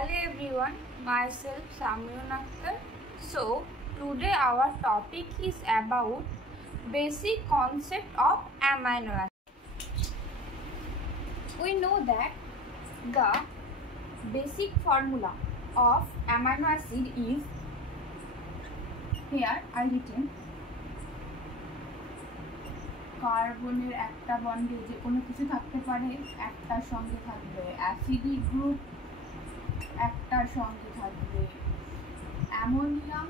Hello everyone, myself Samyun Akhtar. So today our topic is about basic concept of amino acid. We know that the basic formula of amino acid is here I written কার্বনের একটা বন্ডে যে কোনো কিছু থাকতে পারে একটার সঙ্গে থাকবে অ্যাসিডিক গ্রুপ একটার সঙ্গে থাকবে অ্যামোনিয়া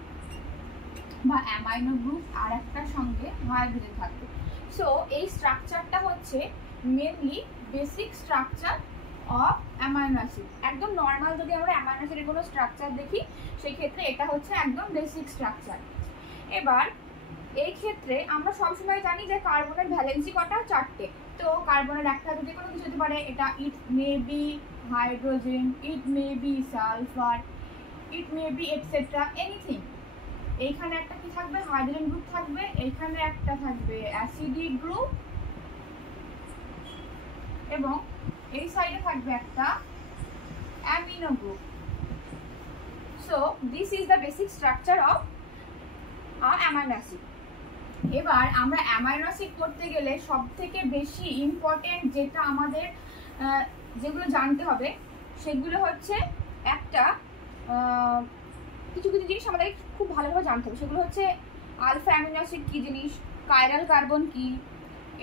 বা অ্যামাইনো গ্রুপ আর একটার সঙ্গে হাইড্রোজেন থাকবে। সো এই স্ট্রাকচারটা হচ্ছে mainly basic structure of amino acid. একদম নর্মাল যদি আমরা অ্যামাইনো অ্যাসিডের কোনো স্ট্রাকচার দেখি সেই ক্ষেত্রে এটা হচ্ছে একদম বেসিক স্ট্রাকচার। এবার এই ক্ষেত্রে আমরা সবসময় জানি যে কার্বনের ভ্যালেন্সি কটা? চারটে। তো কার্বনের একটা যদি কোনো কিছু হতে পারে, এটা it may be hydrogen, it may be sulphur, it may be etcetera anything. এইখানে একটা কি থাকবে? হাইড্রোজেন গ্রুপ থাকবে, এইখানে একটা থাকবে অ্যাসিডিক গ্রুপ এবং এই সাইডে থাকবে একটা amino group. So this is the basic structure of amino acid. এবার আমরা অ্যামাইনো অ্যাসিড করতে গেলে সব থেকে বেশি ইম্পর্টেন্ট যেটা আমাদের যেগুলো জানতে হবে সেগুলো হচ্ছে একটা কিছু কিছু জিনিস আমাদের খুব ভালোভাবে জানতে হবে। সেগুলো হচ্ছে আলফা অ্যামিনো অ্যাসিড কী জিনিস, কাইরাল কার্বন কী,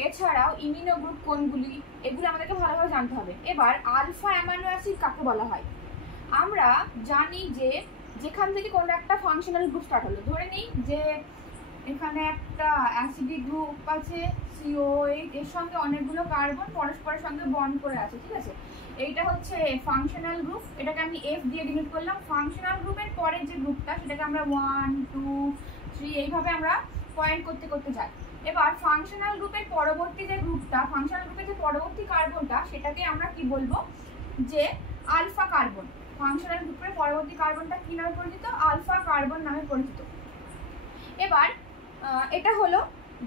এছাড়াও ইমিনো গ্রুপ কোনগুলি, এগুলো আমাদেরকে ভালোভাবে জানতে হবে। এবার আলফা অ্যামিনো অ্যাসিড কাকে বলা হয়? আমরা জানি যে যেখান থেকে কোনো একটা ফাংশনাল গ্রুপ স্টার্ট হলো, ধরে নিই যে এখানে একটা অ্যাসিডিক গ্রুপ আছে COH, এর সঙ্গে অনেকগুলো কার্বন পরস্পরের সঙ্গে বন্ড করে আছে, ঠিক আছে? এইটা হচ্ছে ফাংশনাল গ্রুপ, এটাকে আমি F দিয়ে ডিনোট করলাম। ফাংশনাল গ্রুপের পরে যে গ্রুপটা সেটাকে আমরা 1 2 3 এইভাবে আমরা পয়েন্ট করতে করতে যাই। এবার ফাংশনাল গ্রুপের পরবর্তী যে গ্রুপটা, ফাংশনাল গ্রুপের যে পরবর্তী কার্বনটা, সেটাকে আমরা কি বলবো? যে আলফা কার্বন। ফাংশনাল গ্রুপের পরবর্তী কার্বনটা কি নামে পরিচিত? আলফা কার্বন নামে পরিচিত। এবার এটা হলো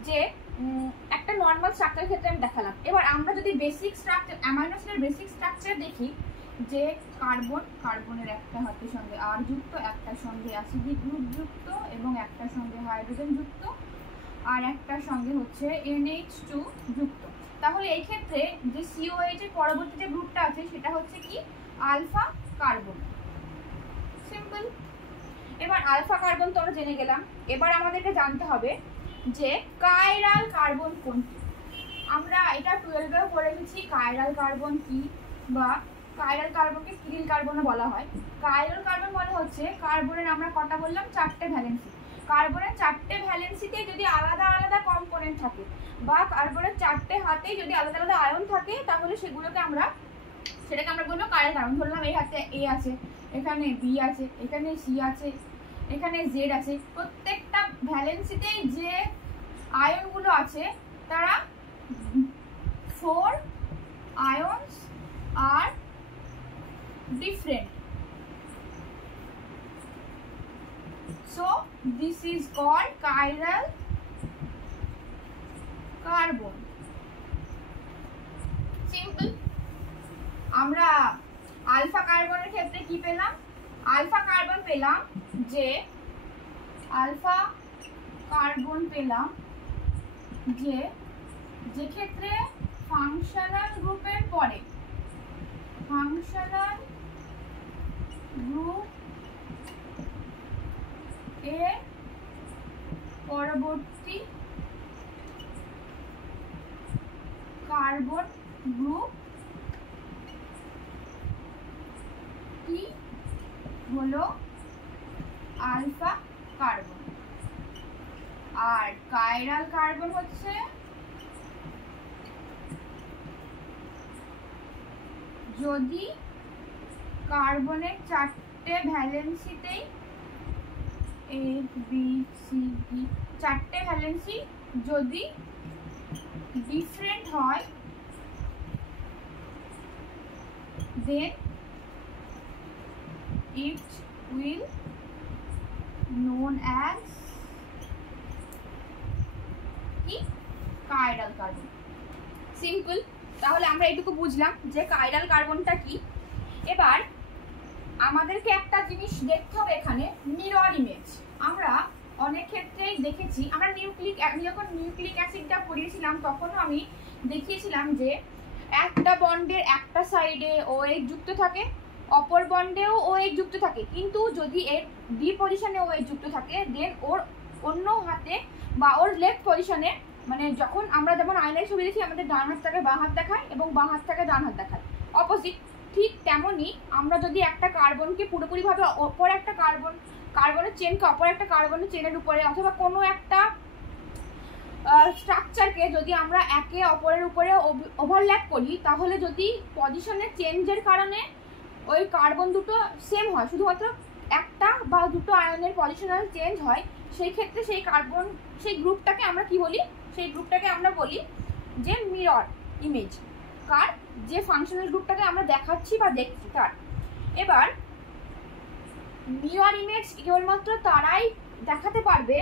যে একটা নর্মাল স্ট্রাকচারের ক্ষেত্রে আমি দেখালাম। এবার আমরা যদি বেসিক স্ট্রাকচার অ্যামাইনো অ্যাসিডের বেসিক স্ট্রাকচার দেখি, যে কার্বনের একটা হাতের সঙ্গে আর যুক্ত, একটার সঙ্গে অ্যাসিডিক গ্রুপ যুক্ত এবং একটার সঙ্গে হাইড্রোজেন যুক্ত আর একটার সঙ্গে হচ্ছে NH2 যুক্ত। তাহলে এই ক্ষেত্রে যে COH এর পরবর্তী যে গ্রুপটা আছে সেটা হচ্ছে কি? Alpha carbon. সিম্পল। এবার আলফা কার্বন তো আমরা জেনে গেলাম। এবার আমাদেরকে জানতে হবে যে কাইরাল কার্বন কোনটি। আমরা এটা 12-এও পড়ে গেছি কাইরাল কার্বন কি, বা কাইরাল কার্বনকে কিরিল কার্বনও বলা হয়। কাইরাল কার্বন মানে হচ্ছে কার্বনের আমরা কটা বললাম? চারটে ভ্যালেন্সি। কার্বনের চারটে ভ্যালেন্সিতে যদি আলাদা আলাদা কম্পোনেন্ট থাকে বা কার্বনের চারটে হাতেই যদি আলাদা আলাদা আয়ন থাকে, তাহলে সেটাকে আমরা বলবো কাইরাল কার্বন। ধরলাম এই হাতে A আছে, এখানে B আছে, এখানে C আছে, এখানে Z আছে। প্রত্যেকটা ভ্যালেন্সিতেই যে আয়নগুলো আছে তারা 4 ions are different. So this is called chiral carbon. Simple. আমরা আলফা কার্বনের ক্ষেত্রে কি পেলাম? আলফা কার্বন পেলাম যে যে ক্ষেত্রে ফাংশনাল গ্রুপের পরে ফাংশনাল গ্রুপ এর পরবর্তী কার্বন গ্রুপ কি হলো? Alpha carbon. আর কাইরাল কার্বন হচ্ছে যদি কার্বনের চারটে ভ্যালেন্সিতেই A B C D চারটে ভ্যালেন্সি যদি ডিফারেন্ট হয়, then it will known as কি? Chiral carbon. সিম্পল। তাহলে আমরা এইটুকু বুঝলাম যে কাইরাল কার্বনটা কি। এবার আমাদেরকে একটা জিনিস দেখতে হবে এখানে, মিরর ইমেজ। আমরা অনেক ক্ষেত্রেই দেখেছি, আমরা যখন নিউক্লিক অ্যাসিডটা পড়িয়েছিলাম তখনও আমি দেখিয়েছিলাম যে একটা বন্ডের একটা সাইডে OH যুক্ত থাকে, অপর বন্ডেও OH যুক্ত থাকে, কিন্তু যদি এর ডি পজিশনে OH যুক্ত থাকে দেন ওর অন্য হাতে বা ওর লেফট পজিশনে, মানে যখন আমরা যেমন আয়নায় ছবি দেখি আমাদের ডান হাতটাকে বাঁ হাত দেখায় এবং বাঁ হাতটাকে ডান হাত দেখায় অপোজিট, ঠিক তেমনই আমরা যদি একটা কার্বনকে পুরোপুরিভাবে অপর একটা কার্বনের চেনকে অপর একটা কার্বনের চেনের উপরে অথবা কোনো একটা স্ট্রাকচারকে যদি আমরা একে অপরের উপরে ওভারল্যাপ করি, তাহলে যদি পজিশনের চেঞ্জের কারণে ওই কার্বন দুটো সেম হয়, শুধুমাত্র একটা বা দুটো আয়নের পজিশনাল চেঞ্জ হয়, সেই ক্ষেত্রে সেই গ্রুপটাকে আমরা কি বলি, সেই গ্রুপটাকে আমরা বলি যে মিরর ইমেজ। কার? যে ফাংশনাল গ্রুপটাকে আমরা দেখাচ্ছি বা দেখছি তার। এবার মিরর ইমেজ কেবলমাত্র তারাই দেখাতে পারবে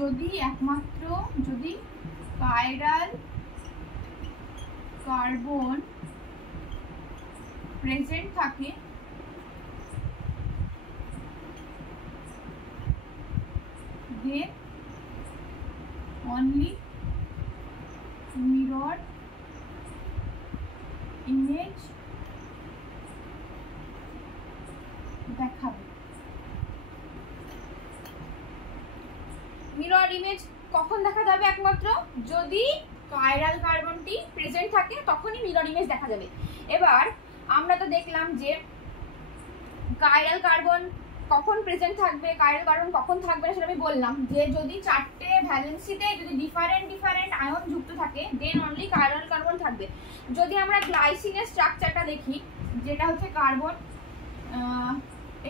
যদি একমাত্র যদি কাইরাল কার্বন প্রেজেন্ট থাকে then only mirror image দেখাবে। মিরর ইমেজ কখন দেখা যাবে? একমাত্র যদি কাইরাল কার্বনটি প্রেজেন্ট থাকে তখনই মিরর ইমেজ দেখা যাবে। এবার আমরা তো দেখলাম যে কাইরাল কার্বন কখন প্রেজেন্ট থাকবে, কাইরাল কার্বন কখন থাকবে না সেটা আমি বললাম, যে যদি চারটে ভ্যালেন্সিতে যদি ডিফারেন্ট আয়ন যুক্ত থাকে দেন অনলি কাইরাল কার্বন থাকবে। যদি আমরা গ্লাইসিনের স্ট্রাকচারটা দেখি, যেটা হচ্ছে কার্বন,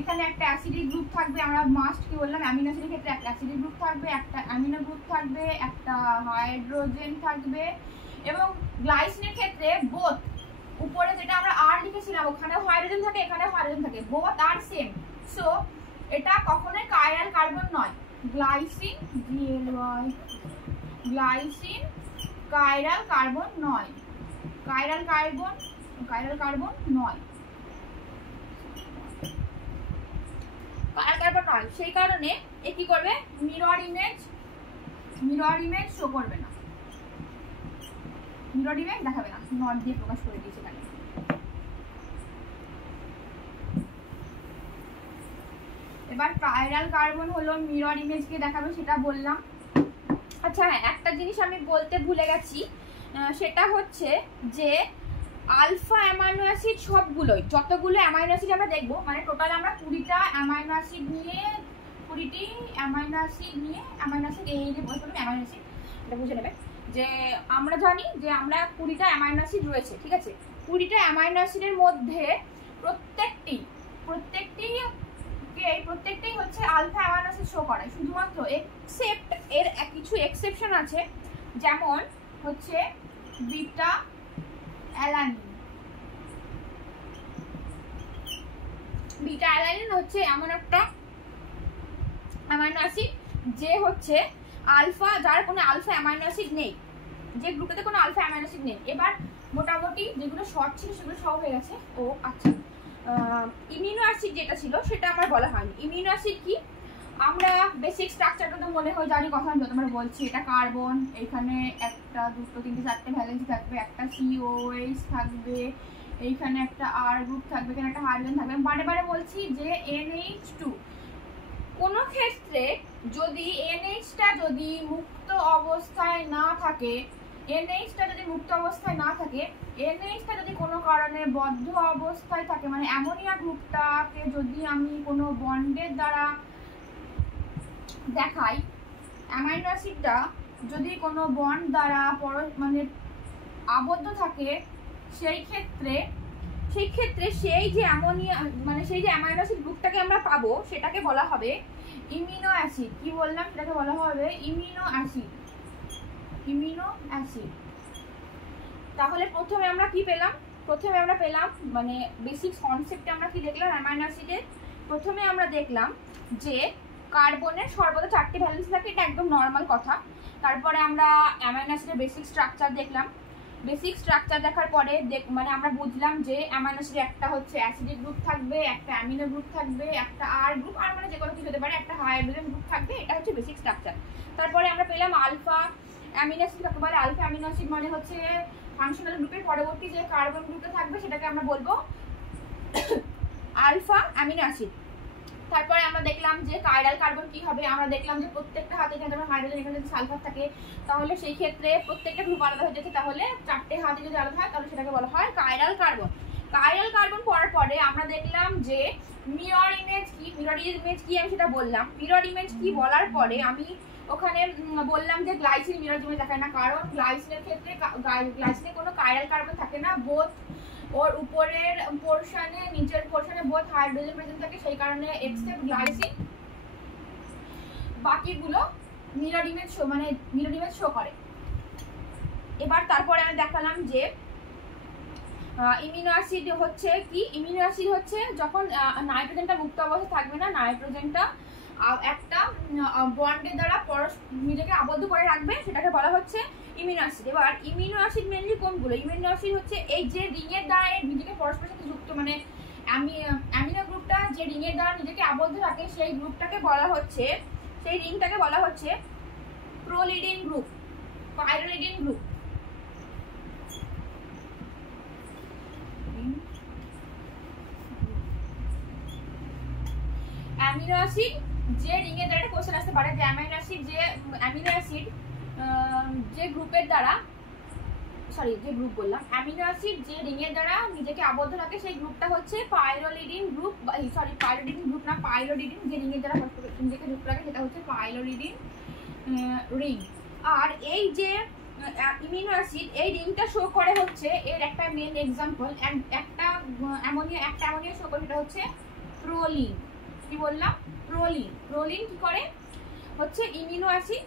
এখানে একটা অ্যাসিডিক গ্রুপ থাকবে, আমরা মাস্ট কি বললাম, অ্যামিনো অ্যাসিডের ক্ষেত্রে একটা অ্যাসিডিক গ্রুপ থাকবে, একটা অ্যামিনো গ্রুপ থাকবে, একটা হাইড্রোজেন থাকবে, এবং গ্লাইসিনের ক্ষেত্রে বোথ, উপরে যেটা আমরা আর লিখেছিলাম ওখানেও হাইড্রোজেন থাকে, এখানেও হাইড্রোজেন থাকে, বোথ আর সেম। সো এটা কখনোই কাইরাল কার্বন নয়। গ্লাইসিন কাইরাল কার্বন নয়, কাইরাল কার্বন নয়, সেই কারণে এ কি করবে, মিরর ইমেজ শো করবে না, মিরর ইমেজ দেখাবে না, নট দিয়ে প্রকাশ করে দিয়েছে এখানে। এবার কাইরাল কার্বন হলো মিরর ইমেজকে দেখাবে, সেটা বললাম। আচ্ছা হ্যাঁ, একটা জিনিস আমি বলতে ভুলে গেছি, সেটা হচ্ছে যে আলফা অ্যামাইনো অ্যাসিড সবগুলোই, যতগুলো অ্যামাইনো অ্যাসিড আমরা দেখবো, মানে টোটাল আমরা 20টা অ্যামাইনো অ্যাসিড নিয়ে অ্যামাইনো অ্যাসিড এই যে বলতে অ্যামাইনো অ্যাসিড, এটা বুঝে নেবে যে আমরা জানি যে আমরা 20টা অ্যামাইনো অ্যাসিড রয়েছে, ঠিক আছে। 20টা অ্যামাইনো অ্যাসিডের মধ্যে প্রত্যেকটাই হচ্ছে আলফা অ্যামাইনো অ্যাসিড শো করে, শুধুমাত্র এক্সেপ্ট এর কিছু এক্সেপশন আছে, যেমন হচ্ছে বিটা অ্যালানিন হচ্ছে এমন একটা অ্যামাইনো অ্যাসিড যে হচ্ছে আলফা, যার কোনো আলফা অ্যামাইনো অ্যাসিড নেই, যে গ্রুপটাতে কোনো আলফা অ্যামাইনো অ্যাসিড নেই। এবার মোটামুটি যেগুলো শর্ট ছিল সেগুলো সব হয়ে গেছে। ও আচ্ছা, ইমিনো অ্যাসিড যেটা ছিল সেটা আমার বলা হয়নি। ইমিনো অ্যাসিড কি, আমরা বেসিক স্ট্রাকচারটা তো মনে হয় জানি, কথা আমি তোমার বলছি। এটা কার্বন, এখানে 1 2 3 4টে ভ্যালেন্সি থাকবে, একটা COH থাকবে, এইখানে একটা R গ্রুপ থাকবে, এখানে একটা হাইড্রোজেন থাকবে। আমি বারে বলছি যে NH2, কোনো ক্ষেত্রে যদি NH-টা যদি মুক্ত অবস্থায় না থাকে, NH-টা যদি কোনো কারণে বদ্ধ অবস্থায় থাকে, মানে অ্যামোনিয়া গ্রুপটাকে যদি আমি কোনো বন্ডের দ্বারা দেখাই, অ্যামাইনো অ্যাসিডটা যদি কোনো বন্ড দ্বারা মানে আবদ্ধ থাকে, সেই ক্ষেত্রে সেই যে অ্যামোনিয়া মানে সেই যে অ্যামাইনো অ্যাসিড গ্রুপটাকে আমরা পাবো সেটাকে বলা হবে ইমিনো অ্যাসিড। কি বললাম, সেটাকে বলা হবে ইমিনো অ্যাসিড। তাহলে প্রথমে আমরা কি পেলাম, মানে বেসিক কনসেপ্টে আমরা কি দেখলাম অ্যামাইনো অ্যাসিডের। প্রথমে আমরা দেখলাম যে কার্বনের সর্বদা 4টে ভ্যালেন্সি থাকে, এটা একদম নর্মাল কথা। তারপরে আমরা অ্যামাইনো অ্যাসিডের বেসিক স্ট্রাকচার দেখলাম। বেসিক স্ট্রাকচার দেখার পরে মানে আমরা বুঝলাম যে অ্যামাইনো অ্যাসিড একটা হচ্ছে অ্যাসিডিক গ্রুপ থাকবে, একটা অ্যামিনো গ্রুপ থাকবে, একটা আর গ্রুপ, আর মানে যে কোনো কিছু হতে পারে, একটা হাইড্রোজেন গ্রুপ থাকবে। এটা হচ্ছে বেসিক স্ট্রাকচার। তারপরে আমরা পেলাম আলফা অ্যামিনো অ্যাসিড কাকে বলে। আলফা অ্যামিনো অ্যাসিড মানে হচ্ছে ফাংশনাল গ্রুপের পরবর্তী যে কার্বন গ্রুপটা থাকবে সেটাকে আমরা বলবো আলফা অ্যামিনো অ্যাসিড। তারপরে আমরা দেখলাম যে কাইরাল কার্বন কি হবে। আমরা দেখলাম যে প্রত্যেকটা হাতে যদি হাইড্রোজেন এখানে যদি সালফার থাকে তাহলে সেই ক্ষেত্রে প্রত্যেকটা গ্রুপ আলাদা হয়ে যাচ্ছে, তাহলে চারটে হাতে যদি আলাদা হয় তাহলে সেটাকে বলা হয় কাইরাল কার্বন। কাইরাল কার্বন পড়ার পরে আমরা দেখলাম যে মিরর ইমেজ কি। মিরর ইমেজ কি আমি সেটা বললাম। মিরর ইমেজ কি বলার পরে আমি ওখানে বললাম যে গ্লাইসিন মিরর ইমেজ দেখায় না, কারণ গ্লাইসিনের ক্ষেত্রে গ্লাইসিনে কোনো কাইরাল কার্বন থাকে না, বোথ ওর উপরের পোরশনে নিচের পোরশনে বোথ হাইড্রোজেন প্রেজেন্ট থাকে, সেই কারণে এক্সেপ্ট গ্লাইসিন বাকিগুলো মিরর ইমেজ শো মানে মিরর ইমেজ শো করে। এবার তারপরে আমি দেখালাম যে ইমিনো অ্যাসিড হচ্ছে কি। ইমিনো অ্যাসিড হচ্ছে যখন নাইট্রোজেনটা মুক্ত অবস্থায় থাকবে না, নাইট্রোজেনটা একটা বন্ডের দ্বারা নিজেকে আবদ্ধ করে রাখবে, সেটাকে বলা হচ্ছে ইমিনো অ্যাসিড। এবার ইমিনো অ্যাসিড মেনলি কোনগুলো? ইমিনো অ্যাসিড হচ্ছে এই যে রিংয়ের দ্বারা নিজেকে পরস্পরের সাথে যুক্ত, মানে অ্যামিনো গ্রুপটা যে রিংয়ের দ্বারা নিজেকে আবদ্ধ রাখে সেই গ্রুপটাকে বলা হচ্ছে, সেই রিংটাকে বলা হচ্ছে প্রোলিডিন গ্রুপ, পাইরোলিডিন গ্রুপ। অ্যামিনো অ্যাসিড যে রিংয়ের দ্বারা কোশ্চেন আসতে পারে যে অ্যামিনো অ্যাসিড যে গ্রুপের দ্বারা যে গ্রুপ বললাম, অ্যামিনো অ্যাসিড যে রিংয়ের দ্বারা নিজেকে আবদ্ধ রাখে সেই গ্রুপটা হচ্ছে পাইরোলিডিন গ্রুপ। পাইরোলিডিন গ্রুপ না, পাইরোলিডিন যে রিংয়ের দ্বারা নিজেকে যুক্ত রাখে সেটা হচ্ছে পাইরোলিডিন রিং। আর এই যে ইমিনো অ্যাসিড এই রিংটা শো করে হচ্ছে, এর একটা মেন এক্সাম্পল একটা অ্যামোনিয়া শো করে, সেটা হচ্ছে প্রোলিন। কি বললাম? প্রোলিন। প্রোলিন কি করে হচ্ছে ইমিনো অ্যাসিড